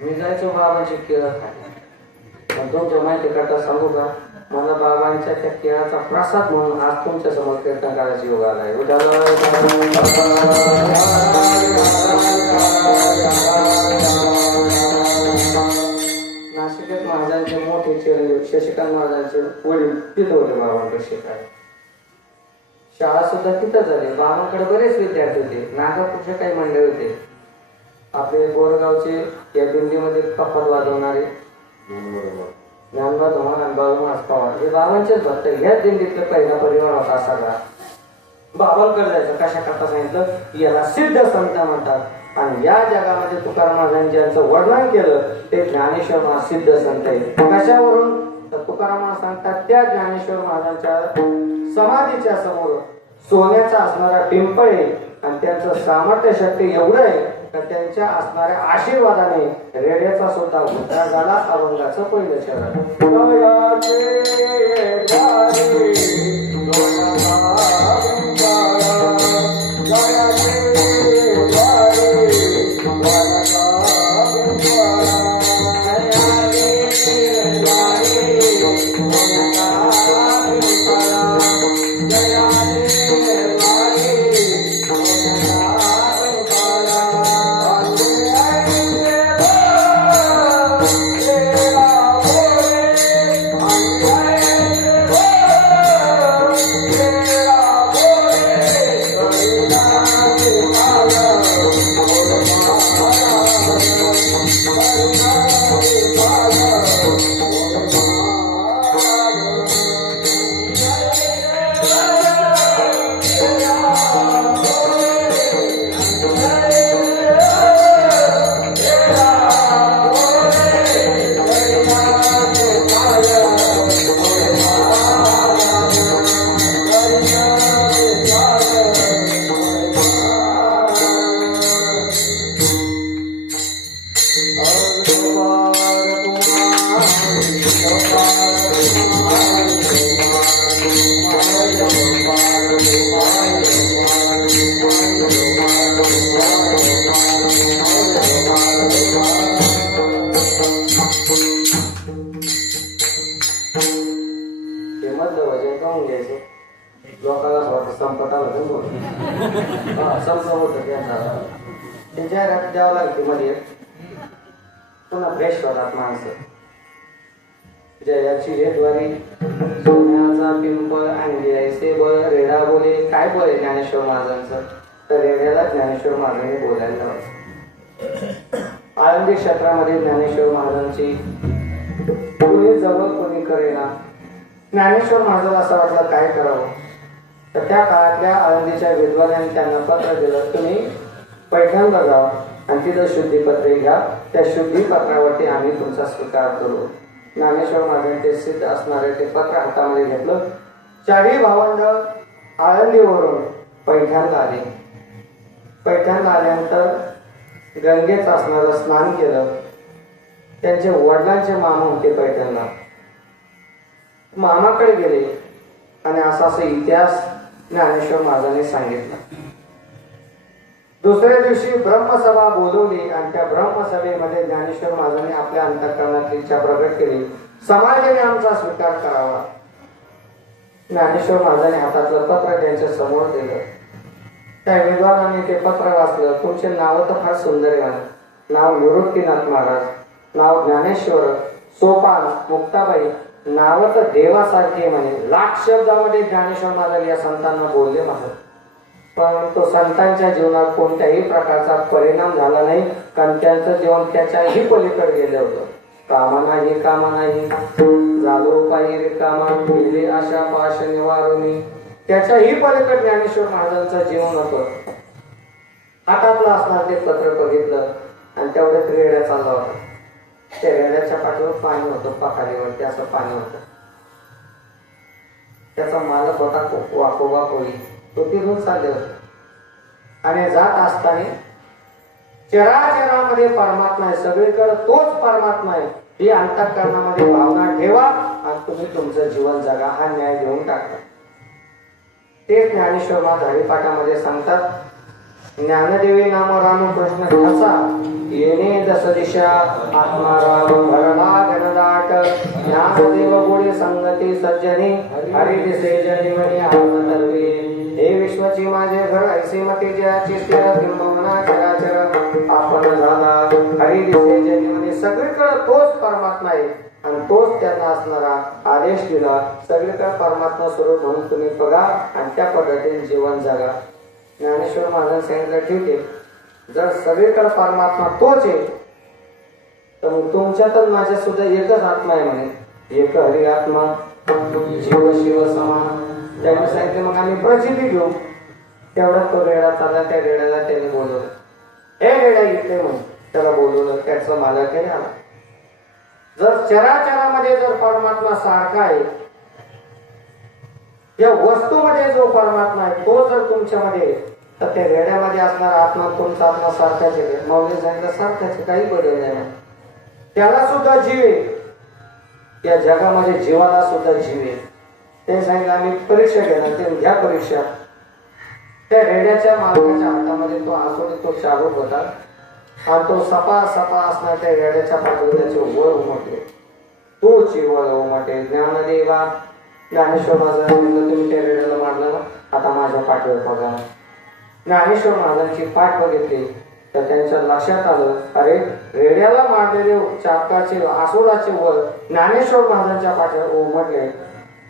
मी जायचो बाबांची केळं खायला. तुमच्या माहिती करता सांगू का, मला बाबांच्या त्या केळाचा प्रसाद म्हणून आज तुमच्या समोर कीर्तन करायची योग आलाय. नाशिकात महाराजांचे मोठे चिरंजीव शशिकांत महाराजांचे वडील तिथं होते बाबांकडे शिकाय. शाळा सुद्धा तिथं झाली. बाबांकडे बरेच विद्यार्थी होते. नागपूरचे काही मंडळ होते. आपले बोरगावचे या दिंडीमध्ये कपात वाजवणारे ज्ञानबा धोमान आणि बाळूमास पवार हे बाबांचेच भक्त. ह्याच दिंडीतला पहिला परिवार होता सगळा. बाबांकडे जायचं. कशा करता सांगितलं? याला सिद्ध संत म्हणतात. आणि या जगामध्ये तुकाराम महाराजांनी ज्यांचं वर्णन केलं ते ज्ञानेश्वर महाराज सिद्ध संत आहे. कशावरून? तर तुकाराम महाराज सांगतात त्या ज्ञानेश्वर महाराजांच्या समाधीच्या समोर सोन्याचा असणारा पिंपळ आहे आणि त्यांचं सामर्थ्य शक्ती एवढं आहे तर त्यांच्या असणाऱ्या आशीर्वादाने रेड्याचा सुद्धा उद्धार झाला. अभंगाचं पहिलं शरण. पाहून घ्यायचं. लोकांना असं वाटतं संपत आलं तर बोल संप होतं त्यांचा ते जाहिरात द्यावं लागते मध्ये पुन्हा फ्रेश होतात माणसं. जयाची हेद्वारी सोन्याचा पिंपळ अंगी ऐसे बळ रेडा बोले. काय बळ आहे ज्ञानेश्वर महाराजांचं? तर रेड्याला ज्ञानेश्वर महाराजांनी बोलायला लावलं. आळंदी क्षेत्रामध्ये ज्ञानेश्वर महाराजांची कोणी जवळ कोणी करेना. ज्ञानेश्वर महाराजांना असं वाटलं काय करावं. तर त्या काळातल्या आळंदीच्या विद्वानांनी त्यांना पत्र दिलं, तुम्ही पैठणला जा आणि तिथं शुद्धीपत्रे घ्या. त्या शुद्धीपत्रावरती आम्ही तुमचा स्वीकार करू. ज्ञानेश्वर महाराजांनी ते सिद्ध असणारे ते पत्र हातामध्ये घेतलं. चारही भावंड आळंदीवरून पैठणला आले. पैठणला आल्यानंतर गंगेत असणारं स्नान केलं. त्यांचे वडिलांचे मामा होते पैठणला. मामाकडे गेले आणि असा इतिहास ज्ञानेश्वर महाराजांनी सांगितला. दुसऱ्या दिवशी ब्रह्मसभा बोलवली आणि त्या ब्रह्मसभेमध्ये ज्ञानेश्वर महाराजांनी आपल्या अंतःकरणातली इच्छा प्रकट केली, समाजाने आमचा स्वीकार करावा. ज्ञानेश्वर महाराजांनी हातातलं पत्र त्यांच्या समोर दिलं. त्या विद्वानाने ते पत्र वाचलं. तुमचे नाव तर फार सुंदर आहे. नाव निवृत्तीनाथ महाराज, नाव ज्ञानेश्वर, सोपान मुक्ताबाई, नाव तर देवासारखे म्हणे. लाख शब्दामध्ये ज्ञानेश्वर महाराज या संतांना बोलले महाराज. पण तो संतांच्या जीवनात कोणत्याही प्रकारचा परिणाम झाला नाही, कारण त्यांचं जीवन त्याच्याही पलीकडे गेलं होतं. कामा नाही झालो पायी रिकामा मिळले आशा पाश निवारणी. त्याच्याही पलीकडे ज्ञानेश्वर महाराजांचं जीवन होतं. हातातलं असणार ते पत्र बघितलं आणि तेवढ्यात रेड्या चालला होता. त्या रेड्याच्या पाठीवर पाणी होतं, पाखालीवरती असं पाणी होतं. त्याचा मालक होता वाकोबा कोळी. तो तिथून चालले होते आणि जात असताना चराचरामध्ये परमात्मा आहे, सगळीकडे तोच परमात्मा आहे ही अंतःकरणामध्ये भावना ठेवा आणि तुम्ही तुमचं जीवन जगा. हा न्याय देऊन टाका. ते ज्ञानेश्वर महाराज हरिपाठामध्ये सांगतात, ज्ञानदेवी नाम रामकृष्ण घसा येणे दस दिशा आत्माराम भरला घनदाट ज्ञानदेव गुढी संगती सज्जनी हरी दिसे जनी म्हणे आत्मतर्वे. हे विश्वाची माझे घर ऐसे मते ज्याची स्थिर किंबहुना चराचर आपण झाला. हरी दिसे जनी म्हणे सगळीकडे तोच परमात्मा आहे आणि तोच त्यांना असणारा आदेश दिला. सगळीकडे परमात्मा स्वरूप म्हणून तुम्ही बघा आणि त्या पद्धतीने जीवन जगा. ज्ञानेश्वर महाराजांनी सांगितलं, ठीक आहे, जर सगळीकडे परमात्मा तोच आहे तर मग तुमच्यात माझ्या सुद्धा एकच आत्मा आहे म्हणे. एक हरी आत्मा जीव शिव समान. त्यांनी सांगितलं मग आम्ही प्रचिती घेऊ. तेवढाच तो रेडा चालला. त्या रेड्याला त्यांनी बोलवलं. हे रेडा येते म्हणून त्याला बोलवलं. त्याचं मालक आला. जर चराचरामध्ये जर परमात्मा सारखा आहे, या वस्तूमध्ये जो परमात्मा आहे तो जर तुमच्यामध्ये, तर त्या रेड्यामध्ये असणारा आत्मा तुमचा आत्मा सारखाच आहे. माऊली सांगितलं सारखाच, काही बदल नाही. त्याला सुद्धा जीव आहे. या जगामध्ये जीवाला सुद्धा जीव आहे. ते सांगितलं आम्ही परीक्षा घेणार. ते घ्या परीक्षा. त्या रेड्याच्या मालकाच्या हातामध्ये तो आसोडी तो चालूक होता आणि तो सपा सपा असणार त्या रेड्याच्या पाठीवर त्याचे वर उमटले. तो चिवळ उमटे. ज्ञानदेवा ज्ञानेश्वर महाराजांनी तुम्ही त्या रेड्याला मारलं ना, आता माझ्या पाठीवर बघा. ज्ञानेश्वर महाराजांची पाठ बघितली तर त्यांच्या लक्षात आलं, अरे रेड्याला मारलेले चाकाचे आसोडाचे वर ज्ञानेश्वर महाराजांच्या पाठीवर उमटले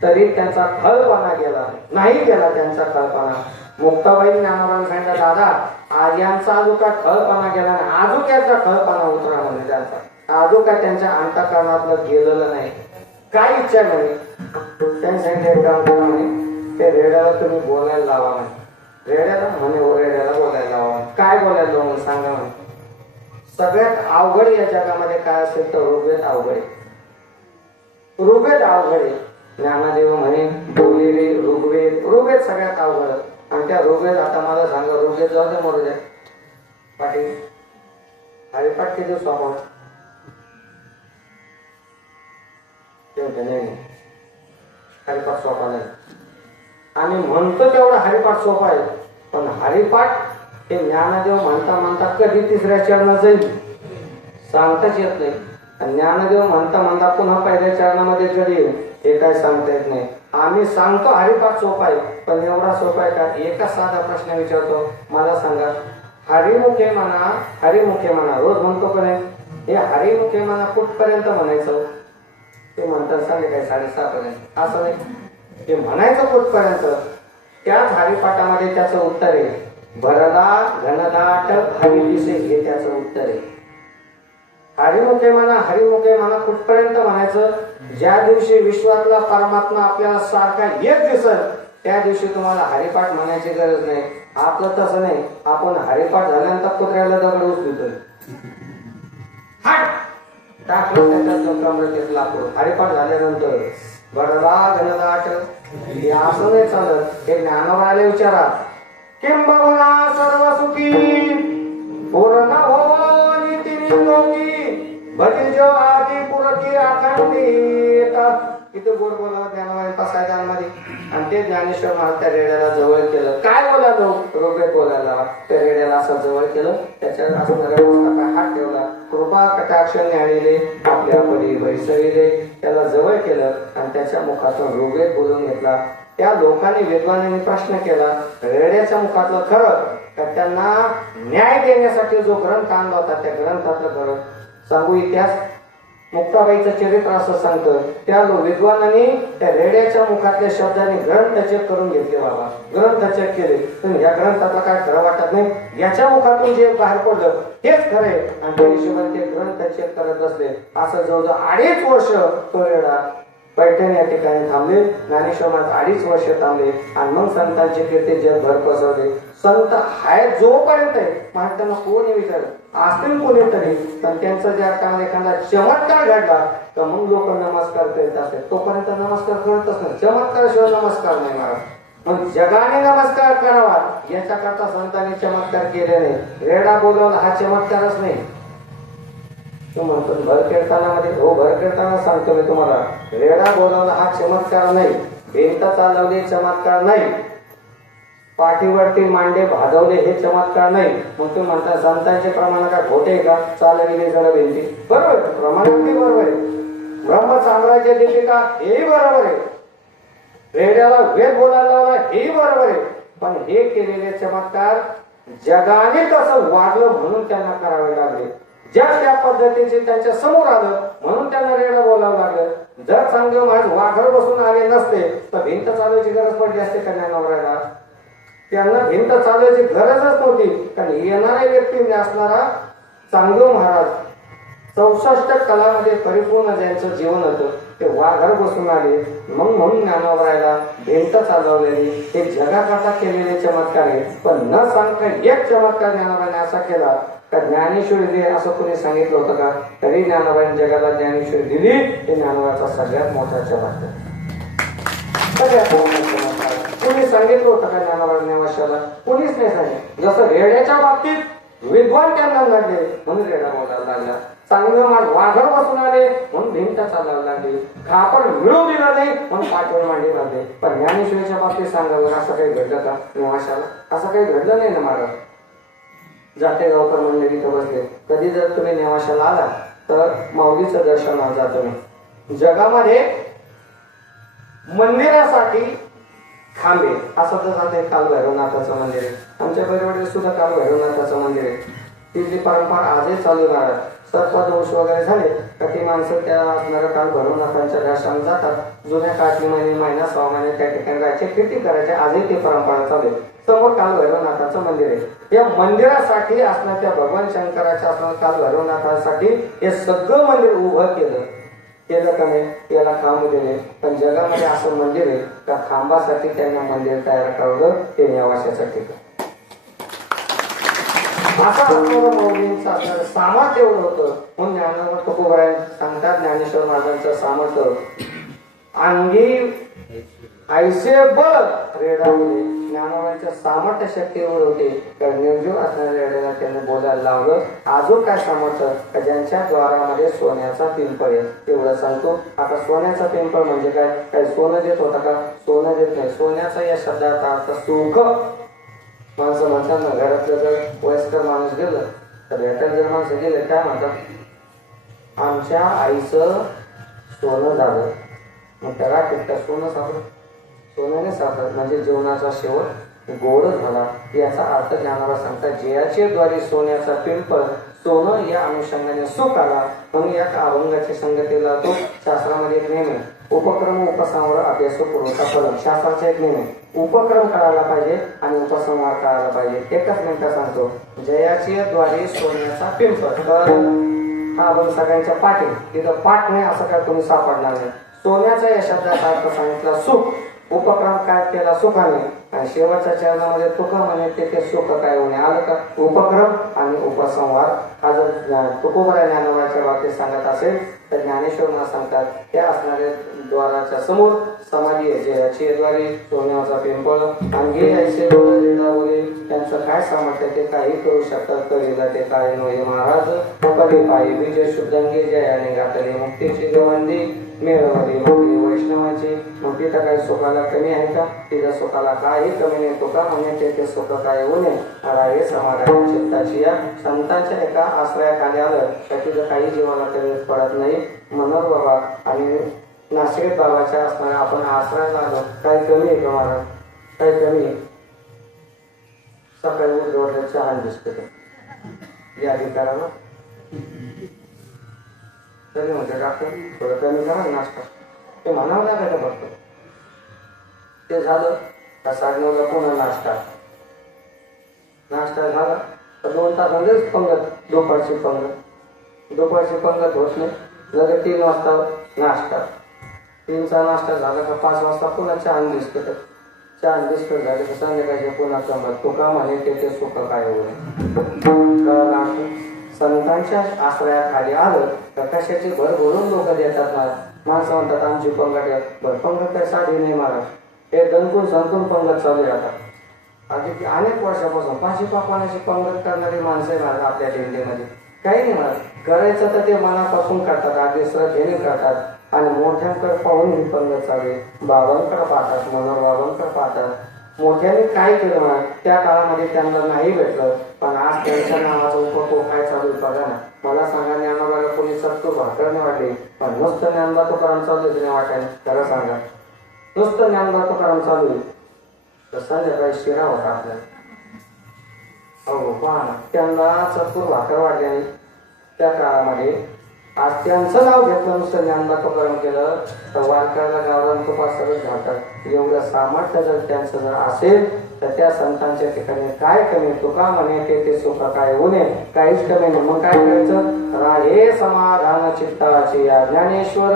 तरी त्यांचा खळपणा गेला नाही. गेला त्यांचा खळपणा. मुक्ताबाई ज्ञानोबांनी सांगितलं, दादा यांचा आजूका खळपणा गेला नाही, आजूक्याचा खळपणा उतरा म्हणजे त्यांचा आजूका त्यांच्या अंतःकरणातलं गेलेलं नाही. काय इच्छा म्हणे. त्यांनी सांगितलं काम करा म्हणे, ते रेड्याला तुम्ही बोलायला लावा म्हणे. रेड्याला म्हणे रेड्याला बोलायला लावा. काय बोलायला लावा सांगा म्हणे. सगळ्यात अवघड या जगामध्ये काय असेल तर ऋग्वेद अवघड. ऋग्वेद अवघड. ज्ञानदेव म्हणे बोले रे ऋग्वेद सगळ्यात अवघड. आणि त्या ऋग्वेद आता मला सांगा, ऋग्वेद जाऊ दे मरू द्या पाटील हरिपाठ किती सोपा नाही. हरिपाठ सोपा नाही. आणि म्हणतो तेवढा हरिपाठ सोपा आहे, पण हरिपाठ हे ज्ञानदेव म्हणता म्हणता कधी तिसऱ्या चरणात जाईल सांगताच येत नाही. ज्ञानदेव म्हणता म्हणता पुन्हा पहिल्या चरणामध्ये कधी येईल हे काय सांगता येत नाही. आम्ही सांगतो हरिपाठ सोपा आहे, पण एवढा सोपा आहे का? एका साधा प्रश्न विचारतो, मला सांगा, हरिमुखे म्हणा रोज म्हणतो का नाही? हे हरिमुखे म्हणा कुठपर्यंत म्हणायचं? ते म्हणतात संध्याकाळी 6:30 पर्यंत. असं नाही, ते म्हणायचं कुठपर्यंत? त्याच हरिपाठामध्ये त्याचं उत्तर आहे. भरला घनदाट हरिदिसे, हे त्याचं उत्तर आहे. हरिमुखे म्हणा कुठपर्यंत म्हणायचं? ज्या दिवशी विश्वातला परमात्मा आपल्याला सारखा एक दिसल त्या दिवशी तुम्हाला हरिपाठ म्हणायची गरज नाही. आपलं तसं नाही, आपण हरिपाठ झाल्यानंतर कुत्र्याला दगड उचलतोय, टाकलं त्याच्यात कमरेत लाकूड. हरिपाठ झाल्यानंतर भरला घनदाट, हे असं नाही चालत. हे ज्ञानोबाला विचारा. किंबहुना सर्व सुखी पूर्ण हो नीती लोकी भजी जो आदि पुरकी अखंडित. किती गोड बोलावं ज्ञानोबाने 5 मध्ये. आणि ते ज्ञानेश्वर महाराज त्या रेड्याला जवळ केलं. काय बोलालो? रोबेट बोलायला. त्या रेड्याला असं जवळ केलं, त्याच्या असं हात ठेवला. कृपा कटाक्ष ज्ञानीले आपल्या परी वैसविले, त्याला जवळ केलं आणि त्याच्या मुखातून रोबेट बोलून घेतला. त्या लोकांनी विद्वानांनी प्रश्न केला, रेड्याच्या मुखातलं खरं का? त्यांना न्याय देण्यासाठी जो ग्रंथ आणला होता त्या ग्रंथातलं खरं सांगू. इतिहास मुक्ताबाईचं चरित्र असं सांगतं, त्या विद्वानांनी त्या रेड्याच्या मुखातल्या शब्दांनी ग्रंथ चेक करून घेतले. बाबा ग्रंथ चेक केले, पण या ग्रंथातलं काय खरं वाटत नाही. याच्या मुखातून जे बाहेर पडलं तेच खरंय. आणि त्या हिशोबाने ते ग्रंथ चेक करत बसले. असं जवळजवळ 2.5 वर्ष तो रेडा पैठण या ठिकाणी थांबले. ज्ञानेश्वर महाराज 2.5 वर्ष थांबले आणि मग संतांचे कीर्ती जगभर पसरले. संत हाय जोपर्यंत आहे, महाराजांना कोणी विचारलं असतील कोणीतरी, पण त्यांचा ज्या काळात एखादा चमत्कार घडला तर मग लोक नमस्कार करीत असतात. तोपर्यंत नमस्कार करतच नाही. चमत्काराशिवाय नमस्कार नाही महाराज. मग जगाने नमस्कार करावा याच्याकरता संतांनी चमत्कार केले नाही. रेडा बोलवला हा चमत्कारच नाही. तो म्हणतो भर कीर्तनामध्ये, हो भर कीर्तनात सांगतो मी तुम्हाला, रेडा बोलवला हा चमत्कार नाही. भिंत चालवली चमत्कार नाही. पाठीवरती मांडे भाजवले हे चमत्कार नाही. मग तुम्ही म्हणता संतांचे प्रमाण काय खोटे का? चालविले जरा भिंती, बरोबर प्रमाण अगदी बरोबर आहे. ब्रह्म साम्राज्य दीपिका हेही बरोबर आहे. रेड्याला वेद बोलायला लावला हेही बरोबर आहे. पण हे केलेले चमत्कार जगाने कसं वाढलं म्हणून त्यांना करावे लागले. जग त्या पद्धतीचे त्यांच्या समोर आलं म्हणून त्यांना रेडा बोलावं लागलं. जर चांगलं माझ वाघर बसून आले नसते तर भिंत चालवायची गरज पडली असते का नाही नवऱ्याला? त्यांना भिंत चालवायची गरजच नव्हती. कारण येणाऱ्या व्यक्तीने असणारा चांगदेव महाराज 64 कलामध्ये परिपूर्ण ज्यांचं जीवन होतं ते वाघर बसून आले. मग म्हणून ज्ञानोबाला भिंत चालवलेली हे जगाकरता केलेले चमत्कार आहे. पण न सांगता एक चमत्कार ज्ञानोबाने असा केला का ज्ञानेश्वरी दे असं कोणी सांगितलं होतं का? तरी ज्ञानोबाने जगाला ज्ञानेश्वरी दिली. हे ज्ञानोबाचा सगळ्यात मोठा चमत्कार. सगळ्यात मोठा चमत्कार कोणी सांगितलं होतं का ज्ञानोबा नेवाशाला? कोणीच नाही सांगितलं. जसं रेड्याच्या बाबतीत विद्वान त्यांना लढले म्हणून रेडा बोलायला लागला. चांगलं माण वाघर बसून आले म्हणून भिंत चालायला लागली. कापड मिळू दिलं नाही म्हणून पाठवून मांडी बांधले. पण ज्ञानेश्वरीच्या बाबतीत सांगावं असं काही घडलं का नेवाशाला? असं काही घडलं नाही ना महाराज. जाते गावकर मंडळी इथं बसले. कधी जर तुम्ही नेवाशाला आला तर माऊलीचं दर्शनाला जा. तुम्ही जगामध्ये मंदिरासाठी खांबे असं तर जाते काल भैरवनाथाचं मंदिर आहे. आमच्या परिवारात सुद्धा काल भैरवनाथाचं मंदिर आहे. तिथली परंपरा आजही चालू राहणार. सर्पदोष वगैरे झाले का ती माणसं त्या असणाऱ्या काल भैरवनाथांच्या दर्शनाला जातात. जुन्या काळातली महिना 6 महिने त्या ठिकाणी राहायचे, कीर्ती करायचे. आजही ती परंपरा चालू आहे. समोर काल भैरवनाथाचं मंदिर आहे. या मंदिरासाठी असणार त्या भगवान शंकराच्या असणार काल भैरवनाथासाठी हे सगळं मंदिर उभं केलं का नाही? याला खांब दिले. पण जगामध्ये असं मंदिर आहे का खांबासाठी त्यांना मंदिर तयार करावं ते नेवाशासाठी. असं मौलींचं असणारं सामर्थ्य एवढं होतं. म्हणून ज्ञानोबा तुकोबाराय सांगतात ज्ञानेश्वर महाराजांचं सामर्थ्य अंगी ऐसे बळ रेडावले. ज्ञानोबांच्या सामर्थ्य शक्ती एवढं होते कारण निर्जीव असणाऱ्या रेड्याला त्यांनी बोलायला लावलं. अजून काय सामर्थ्य? ज्यांच्या द्वारामध्ये सोन्याचा पिंपळ आहे तेवढं सांगतो. आता सोन्याचा पिंपळ म्हणजे काय? काय सोनं देत होता का? सोनं देत नाही. सोन्याचा या शब्दाचा अर्थ सुख. माणसं म्हणतात ना घरातलं जर वयस्कर माणूस गेलं तर भेटायला जर माणसं गेले काय म्हणतात? आमच्या आईचं सोनं झालं. मग त्या राखीत सोनं सापडलं सोन्याने साखर म्हणजे जीवनाचा शेवट गोड झाला याचा अर्थ ज्ञानाला सांगतात. जयाचे द्वारे सोन्याचा पिंपळ सोनं या अनुषंगाने सुख आला म्हणून या अभंगाची संगतीला तो शास्त्रामध्ये एक नेहमी उपक्रम उपसंहार अभ्यास पुरवठा फलक शास्त्राचा एक नेहमी उपक्रम कळायला पाहिजे आणि उपसंहार कळायला पाहिजे. एकच मिनिटं सांगतो. जयाचे द्वारे सोन्याचा पिंपळ हा अभंग सगळ्यांच्या पाठी तिथं पाठ नाही असं काय कोणी सापडणार नाही. सोन्याचा या शब्दाचा अर्थ सांगितला सुख. उपक्रम काय केला सुखाने आणि शेवटच्या चरणामध्ये तुका म्हणे ते सुख काय होणे आलं का. उपक्रम आणि उपसंहार हा जर तुकोबरा ज्ञानोबाच्या बाबतीत सांगत असेल तर ज्ञानेश्वर मला सांगतात त्या असणाऱ्या द्वाराच्या समोर समाधी आहे जयाची द्वारे सोन्याचा पिंपळ अंगे ऐसे बोले त्यांचं काय सामर्थ्य ते काही करू शकतात करीला ते काय नव्हे महाराज पदे पायी विजय शुद्धांगी जयाने गाठले मुक्तीची गवंदी मिळवली मुक्ती वैष्णवाची. मग तिथं काही सुखाला कमी आहे का. तिथं सुखाला काही कमी नाही. तुका म्हणे ते सुख काय होणे हे समाधान चित्ताची या संतांच्या एका आश्रयाखाली आलं तर तिथं काही जीवाला कमी पडत नाही. मनोहर बाबा आणि नाशिक बाबाच्या असणाऱ्या आपण आश्रयाला आलो काही कमी आहे का महाराज काही कमी आहे. सकाळी उठल्या चहा दिसतो या अधिकाराला तरी म्हणते डॉक्टर थोडं कमी करा नाश्ता ते म्हणावं लागायचं फक्त. ते झालं का 9:30ला पुन्हा नाश्ता झाला तर 2 तासामध्येच पंगत दुपारची पंगत होत नाही. लगेच 3 वाजता नाश्ता 3चा नाश्ता झाला का 5 वाजता पुन्हा चहा बिस्किट झाले तर संध्याकाळचे पुन्हा कमत तुका म्हणे ते सुख काय होईल. संतांच्या आश्रयाखाली आलं तर कशाची भर भरून लोक देतात ना. माणसं म्हणतात आमची पंगत आहे भर पंगत काय साधी नाही महाराज. हे दणकून संतून पंगत चालू आहे आता. आधी अनेक वर्षापासून 5 पाकवानाची पंगत करणारी माणसं आहे महाराज आपल्या दिंडीमध्ये. काही नाही महाराज करायचं तर ते मनापासून करतात अगदी श्रद्धेने करतात आणि मोठ्यांकडे पाहून ही पंगत चालू आहे. बाबांकडे पाहतात मनोहर बाबांकडे पाहतात. मोठ्याने काय केलं म्हणा त्या काळामध्ये त्यांना नाही भेटलं पण आज त्यांच्या नावाचा उपभोग काय चालू आहे बघा ना. मला सांगा ज्ञानोबाला कोणी सत्तू भाकर नाही वाटली पण नुसतं ज्ञानबा तुकाराम चालू आहे नाही वाटायला खरं सांगा. नुसतं ज्ञानबा तुकाराम चालू आहे तर संध्याकाळी शिरा होता आपल्याला. हो पहा ना त्यांना सत्तू भाकर वाटली आणि त्या काळामध्ये आज त्यांचं नाव घेतलं नुसतं ज्ञानबा तुकाराम केलं तर वारकऱ्याला गावरान तुपा सगळं घालतात. एवढं सामर्थ्य जर त्यांचं जर असेल तर त्या संतांच्या ठिकाणी काय कमी तुका म्हणे ते सुख काय होणे काहीच कमी नाही. मग काय करायचं राहे समाधान चित्ताचे या ज्ञानेश्वर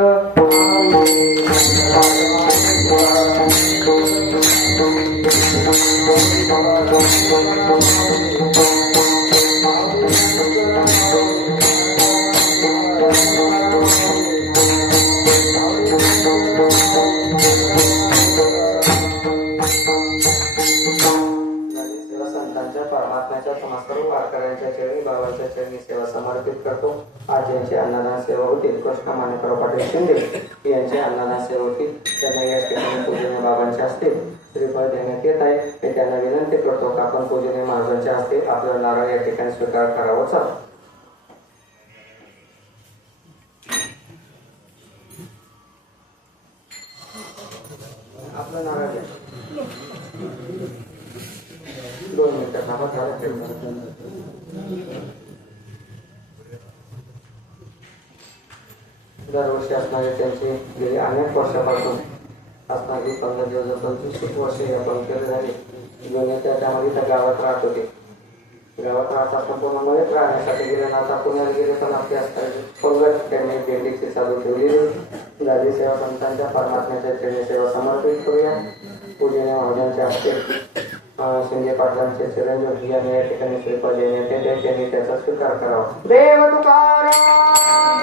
बाबांच्या चरणी सेवा समर्पित करतो. आज यांची अन्नदान सेवा होती कृष्ण माणिकराव पाटील शिंदे यांची अन्नदान सेवा होती त्यांना या ठिकाणी पूजनीय बाबांच्या हस्ते श्रीफळ देण्यात येत आहे. मी त्यांना विनंती करतो की आपण पूजनीय महाराजांच्या हस्ते आपलं नारळ या ठिकाणी स्वीकार करावं. चला आपलं नारळ घ्या. 2 मिनिटं थांबा झालं. दरवर्षी असणारे त्यांची गेली अनेक वर्षापासून असणारी 15-25 वर्षे या पंक्तीला झाली. जुने त्यामध्ये त्या गावात राहत होते. गावात राहत असताना पूर्ण मध्येच राहण्यासाठी गेले ना आता पुण्याला गेले पण आपली असणारी पंगत त्यांनी दिंडीची चालू ठेवलेली झाली. सेवा संतांच्या परमात्म्याच्या चरणी सेवा समर्पित करूया. पूजनीय महाराजांच्या हस्ते शिंदे पाटलांचे चिरंजीव यांनी या ठिकाणी श्रीफळ देण्यात येते त्यांनी त्याचा स्वीकार करावा. देव तुकाराम